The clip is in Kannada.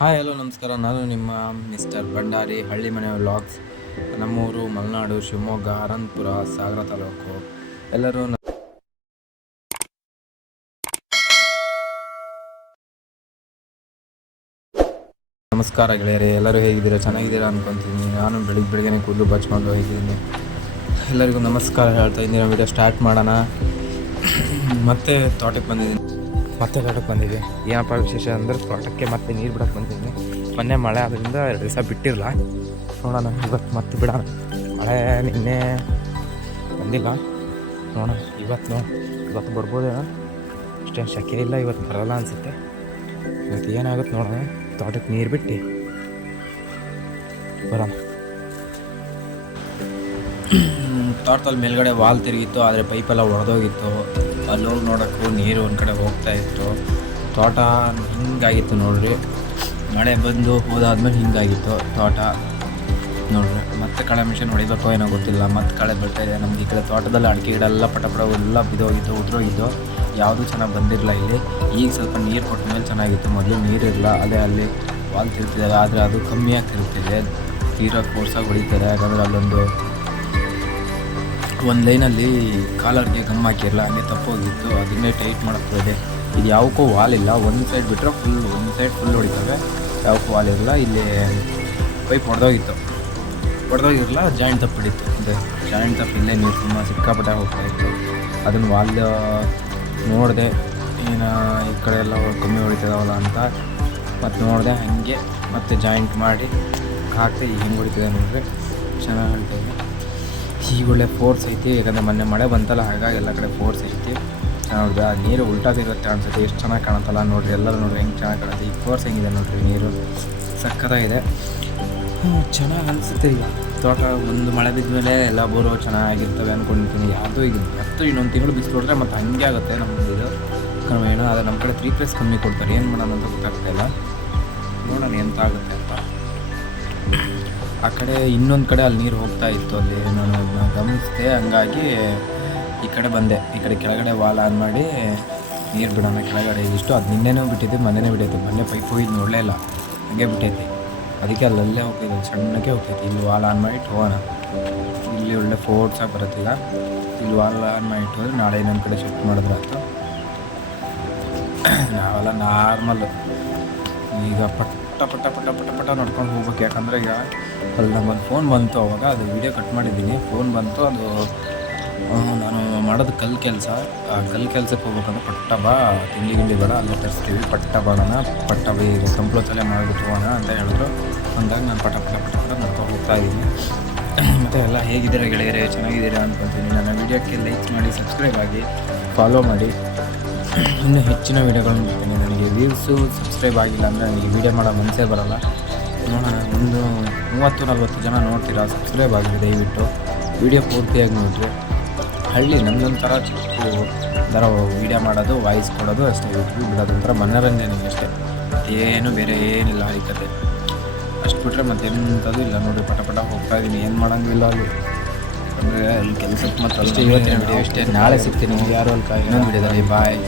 ಹಾಯ್ ಹಲೋ ನಮಸ್ಕಾರ. ನಾನು ನಿಮ್ಮ ಮಿಸ್ಟರ್ ಭಂಡಾರಿ, ಹಳ್ಳಿ ಮನೆ ವ್ಲಾಗ್ಸ್. ನಮ್ಮೂರು ಮಲೆನಾಡು, ಶಿವಮೊಗ್ಗ, ಅರಂತಪುರ, ಸಾಗರ ತಾಲೂಕು. ಎಲ್ಲರೂ ನಮಸ್ಕಾರ ಗೆಳೆಯರೇ. ಎಲ್ಲರೂ ಹೇಗಿದ್ದೀರಾ? ಚೆನ್ನಾಗಿದ್ದೀರಾ ಅನ್ಕೊತೀನಿ. ನಾನು ಬೆಳಿಗ್ಗೆ ಕೂದಲು ಬಚ್ಕೊಂಡು ಹೋಗಿದ್ದೀನಿ. ಎಲ್ಲರಿಗೂ ನಮಸ್ಕಾರ ಹೇಳ್ತಾ ಇದ್ದೀನಿ. ವಿಡಿಯೋ ಸ್ಟಾರ್ಟ್ ಮಾಡೋಣ. ಮತ್ತೆ ತೋಟಕ್ಕೆ ಬಂದಿದ್ದೆ. ಏನಪ್ಪ ವಿಶೇಷ ಅಂದರೆ, ತೋಟಕ್ಕೆ ಮತ್ತೆ ನೀರು ಬಿಡೋಕ್ಕೆ ಬಂದಿದ್ದೀನಿ. ಮೊನ್ನೆ ಮಳೆ ಆದ್ದರಿಂದ 2 ದಿವಸ ಬಿಟ್ಟಿರಲ್ಲ. ನೋಡೋಣ ಇವತ್ತು ಮತ್ತೆ ಬಿಡೋಣ. ಮಳೆ ನಿನ್ನೆ ಬಂದಿಲ್ಲ. ನೋಡೋಣ ಇವತ್ತು ಬರ್ಬೋದೇನೋ. ಅಷ್ಟೇನು ಶಕೆ ಇಲ್ಲ, ಇವತ್ತು ಬರೋಲ್ಲ ಅನಿಸುತ್ತೆ. ಇವತ್ತು ಏನಾಗುತ್ತೆ ನೋಡೋಣ. ತೋಟಕ್ಕೆ ನೀರು ಬಿಟ್ಟು ಬರೋಣ. ತೋಟದಲ್ಲಿ ಮೇಲ್ಗಡೆ ವಾಲ್ ತಿರುಗಿತ್ತು, ಆದರೆ ಪೈಪೆಲ್ಲ ಒಡೆದೋಗಿತ್ತು. ಅಲ್ಲಿ ಹೋಗಿ ನೋಡೋಕ್ಕೂ ನೀರು ಒಂದು ಕಡೆ ಹೋಗ್ತಾಯಿತ್ತು. ತೋಟ ಹಿಂಗಾಗಿತ್ತು ನೋಡ್ರಿ. ಮಳೆ ಬಂದು ಹೋದಾದ್ಮೇಲೆ ಹಿಂಗಾಗಿತ್ತು ತೋಟ ನೋಡ್ರಿ. ಮತ್ತೆ ಕಳೆ ಮಿಷನ್ ಹೊಡಿಬೇಕೋ ಏನೋ ಗೊತ್ತಿಲ್ಲ. ಮತ್ತೆ ಕಳೆ ಬರ್ತಾಯಿದೆ ನಮ್ಗೆ. ಈ ಕಡೆ ತೋಟದಲ್ಲಿ ಅಡಿಕೆ ಗಿಡ ಎಲ್ಲ ಪಟ ಎಲ್ಲ ಬಿದ್ದೋಗಿತ್ತು, ಉದ್ರೋಗಿದ್ದು. ಯಾವುದೂ ಚೆನ್ನಾಗಿ ಬಂದಿರಲಿಲ್ಲ ಇಲ್ಲಿ. ಈಗ ಸ್ವಲ್ಪ ನೀರು ಕೊಟ್ಟ ಮೇಲೆ ಚೆನ್ನಾಗಿತ್ತು. ಮೊದಲು ನೀರಿರಲಿಲ್ಲ. ಅದೇ ಅಲ್ಲಿ ವಾಲ್ ತಿರುಗ್ತಿದ್ದಾರೆ, ಆದರೆ ಅದು ಕಮ್ಮಿಯಾಗಿ ತಿರುಗ್ತಿದೆ. ತೀರಾ ಫೋರ್ಸಾಗಿ ಹೊಡಿತಾರೆ. ಯಾಕಂದರೆ ಅಲ್ಲೊಂದು ಲೈನಲ್ಲಿ ಕಾಲರ್ಗೆ ಗಮ್ ಹಾಕಿರಲ್ಲ, ಹಂಗೆ ತಪ್ಪೋಗಿತ್ತು. ಅದನ್ನೇ ಟೈಟ್ ಮಾಡೋಕ್ಕೋದೆ. ಇದು ಯಾವಕ್ಕೂ ವಾಲ್ ಇಲ್ಲ. ಒಂದು ಸೈಡ್ ಬಿಟ್ಟರೆ ಒಂದು ಸೈಡ್ ಫುಲ್ ಹೊಡಿತವೆ. ಯಾವಕ್ಕೂ ವಾಲ್ ಇರಲ್ಲ. ಇಲ್ಲಿ ಪೈಪ್ ಹೊಡೆದೋಗಿರಲ್ಲ, ಜಾಯಿಂಟ್ ತಪ್ಪು ಹಿಡಿತು. ಅದೇ ಜಾಯಿಂಟ್ ತಪ್ಪು ಇಲ್ಲೇ ನೀರು ತುಂಬ ಸಿಕ್ಕಾಪಟ್ಟೆ ಹೋಗ್ತಾಯಿತ್ತು. ಅದನ್ನು ವಾಲ್ ನೋಡಿದೆ, ಏನು ಈ ಕಡೆ ಎಲ್ಲ ಕಮ್ಮಿ ಹೊಡಿತಿದಾವಲ್ಲ ಅಂತ. ಮತ್ತು ನೋಡಿದೆ, ಹಾಗೆ ಮತ್ತೆ ಜಾಯಿಂಟ್ ಮಾಡಿ ಹಾಕಿ ಈಗ ಹೆಂಗೆ ಹೊಡಿತಿದೆ ನೋಡಿದ್ರೆ ಚೆನ್ನಾಗಿ ಹೊಡಿತಾಯಿದೆ. ಈಗ ಒಳ್ಳೆ ಫೋರ್ಸ್ ಐತಿ. ಯಾಕಂದರೆ ಮೊನ್ನೆ ಮಳೆ ಬಂತಲ್ಲ, ಹಾಗಾಗಿ ಎಲ್ಲ ಕಡೆ ಫೋರ್ಸ್ ಐತಿ. ನೋಡಿದೆ ಆ ನೀರು ಉಲ್ಟಾದಿರುತ್ತೆ ಅನಿಸುತ್ತೆ. ಎಷ್ಟು ಚೆನ್ನಾಗಿ ಕಾಣುತ್ತಲ್ಲ ನೋಡಿರಿ. ಎಲ್ಲರೂ ನೋಡಿರಿ ಹೆಂಗೆ ಚೆನ್ನಾಗಿ ಕಾಣುತ್ತೆ. ಈಗ ಫೋರ್ಸ್ ಹೆಂಗಿದೆ ನೋಡಿರಿ. ನೀರು ಸಕ್ಕತ್ತಾಗಿದೆ. ಚೆನ್ನಾಗಿ ಅನಿಸುತ್ತೆ. ಈಗ ತೋಟ ಒಂದು ಮಳೆ ಬಿದ್ದ ಮೇಲೆ ಎಲ್ಲ ಬೋರು ಚೆನ್ನಾಗಿರ್ತವೆ ಅಂದ್ಕೊಂಡಿರ್ತೀನಿ. ಯಾವುದೂ ಈಗ ಮತ್ತು ಇನ್ನೊಂದು ತಿಂಗಳು ಬಿಸಿಲು ಹೊಡ್ರೆ ಮತ್ತು ಹಂಗೆ ಆಗುತ್ತೆ ನಮ್ಮದು ಇದು ಕ್ರಮೇಣ. ಆದರೆ ನಮ್ಮ ಕಡೆ 3 ಪ್ಲೇಸ್ ಕಮ್ಮಿ ಕೊಡ್ತಾರೆ. ಏನು ಮಾಡೋಣ ಅಂತ ಗೊತ್ತಾಗ್ತಾಯಿಲ್ಲ. ನೋಡೋಣ ಎಂತ ಆಗುತ್ತೆ ಅಂತ. ಆ ಕಡೆ ಇನ್ನೊಂದು ಕಡೆ ಅಲ್ಲಿ ನೀರು ಹೋಗ್ತಾ ಇತ್ತು. ಅಲ್ಲಿ ನಾನು ಅದನ್ನ ಗಮನಿಸಿದೆ. ಹಂಗಾಗಿ ಈ ಕಡೆ ಬಂದೆ. ಈ ಕಡೆ ಕೆಳಗಡೆ ವಾಲ್ ಆನ್ ಮಾಡಿ ನೀರು ಬಿಡೋಣ ಕೆಳಗಡೆ. ಇಷ್ಟು ಅದು ನಿನ್ನೆನೂ ಬಿಟ್ಟಿದ್ದೆ, ಮೊನ್ನೆನೇ ಬಿಟ್ಟೈತೆ. ಮೊನ್ನೆ ಪೈಪ್ ಹೋಗಿದ್ದು ನೋಡಲೇ ಇಲ್ಲ, ಹಾಗೆ ಬಿಟ್ಟೈತಿ. ಅದಕ್ಕೆ ಅಲ್ಲಲ್ಲೇ ಹೋಗ್ತಿದ್ದೆ, ಸಣ್ಣಕ್ಕೆ ಹೋಗ್ತೈತಿ. ಇಲ್ಲಿ ವಾಲ್ ಆನ್ ಮಾಡಿಟ್ಟು ಹೋಗೋಣ. ಇಲ್ಲಿ ಒಳ್ಳೆ ಫೋರ್ಸಾಗಿ ಬರುತ್ತಿಲ್ಲ. ಇಲ್ಲಿ ವಾಲ್ ಆನ್ ಮಾಡಿಟ್ಟು ಹೋದ್ರೆ ನಾಳೆ ಇನ್ನೊಂದು ಕಡೆ ಶಿಫ್ಟ್ ಮಾಡಿದ್ರಾಯ್ತು. ನಾವೆಲ್ಲ ನಾರ್ಮಲ್ಲು ಈಗ ಪಟ್ಟ ನೋಡ್ಕೊಂಡು ಹೋಗ್ಬೇಕು. ಯಾಕಂದರೆ ಈಗ ಅಲ್ಲಿ ನಮ್ಮೊಂದು ಫೋನ್ ಬಂತು. ಅವಾಗ ಅದು ವೀಡಿಯೋ ಕಟ್ ಮಾಡಿದ್ದೀನಿ. ಫೋನ್ ಬಂತು. ಅದು ನಾನು ಮಾಡೋದು ಕಲ್ಲು ಕೆಲಸ. ಆ ಕಲ್ಲು ಕೆಲಸಕ್ಕೆ ಹೋಗ್ಬೇಕಂದ್ರೆ ಪಟ್ಟ ಬಾ, ತಿಂಡಿ ಬೇಡ, ಅಲ್ಲೇ ತರಿಸ್ತೀವಿ, ಪಟ್ಟ ಈಗ ಸಂಪ್ಲೋಚಲೆ ಮಾಡಿಬಿಟ್ಟು ಹೋಗೋಣ ಅಂತ ಹೇಳಿದ್ರು. ಅಂದಾಗ ನಾನು ಪಟ ನೋಡ್ಕೊಂಡು ಹೋಗ್ತಾಯಿದ್ದೀನಿ. ಮತ್ತು ಎಲ್ಲ ಹೇಗಿದ್ದೀರಾ ಗೆಳೆಯರೇ? ಚೆನ್ನಾಗಿದ್ದೀರಾ ಅಂದ್ಕೊತೀನಿ. ನನ್ನ ವೀಡಿಯೋಕ್ಕೆ ಲೈಕ್ ಮಾಡಿ, ಸಬ್ಸ್ಕ್ರೈಬ್ ಆಗಿ, ಫಾಲೋ ಮಾಡಿ. ಇನ್ನೂ ಹೆಚ್ಚಿನ ವೀಡಿಯೋಗಳನ್ನ ಮಾಡ್ತೀನಿ. ನನಗೆ ವ್ಯೂಸು ಸಬ್ಸ್ಕ್ರೈಬ್ ಆಗಿಲ್ಲ ಅಂದರೆ ನನಗೆ ವೀಡಿಯೋ ಮಾಡೋ ಮನಸ್ಸೇ ಬರೋಲ್ಲ. ನೋಡೋಣ, ಒಂದು 30-40 ಜನ ನೋಡ್ತೀರಾ. ಸಬ್ಸ್ಕ್ರೈಬ್ ಆಗಿದೆ ದಯವಿಟ್ಟು. ವೀಡಿಯೋ ಪೂರ್ತಿಯಾಗಿ ನೋಡಿರಿ. ಹಳ್ಳಿ ನಮ್ಮದೊಂಥರ ಥರ ವೀಡಿಯೋ ಮಾಡೋದು, ವಾಯ್ಸ್ ಕೊಡೋದು ಅಷ್ಟೇ. ಯೂಟ್ಯೂಬ್ ಬಿಡೋದೊಂಥರ ಮನೋರಂಜನೆಗೆ ಅಷ್ಟೇ. ಏನು ಬೇರೆ ಏನಿಲ್ಲ ಹರಿಕತೆ. ಅಷ್ಟು ಬಿಟ್ಟರೆ ಮತ್ತೆಂಥದ್ದು ಇಲ್ಲ. ನೋಡಿ ಪಟ ಹೋಗ್ತಾಯಿದ್ದೀನಿ. ಏನು ಮಾಡೋಂಗಿಲ್ಲ ಅಲ್ಲಿ. ಅಂದರೆ ಅಲ್ಲಿ ಕೆಲಸಕ್ಕೆ ಮತ್ತು ಅಷ್ಟೇ. ಇವತ್ತಿನ ವೀಡಿಯೋ ಅಷ್ಟೇ. ನಾಳೆ ಸಿಗ್ತೀನಿ. ಯಾರು ಅಲ್ಲಿ ಇನ್ನೊಂದು ವೀಡಿಯೋದಲ್ಲಿ. ಬಾಯ್.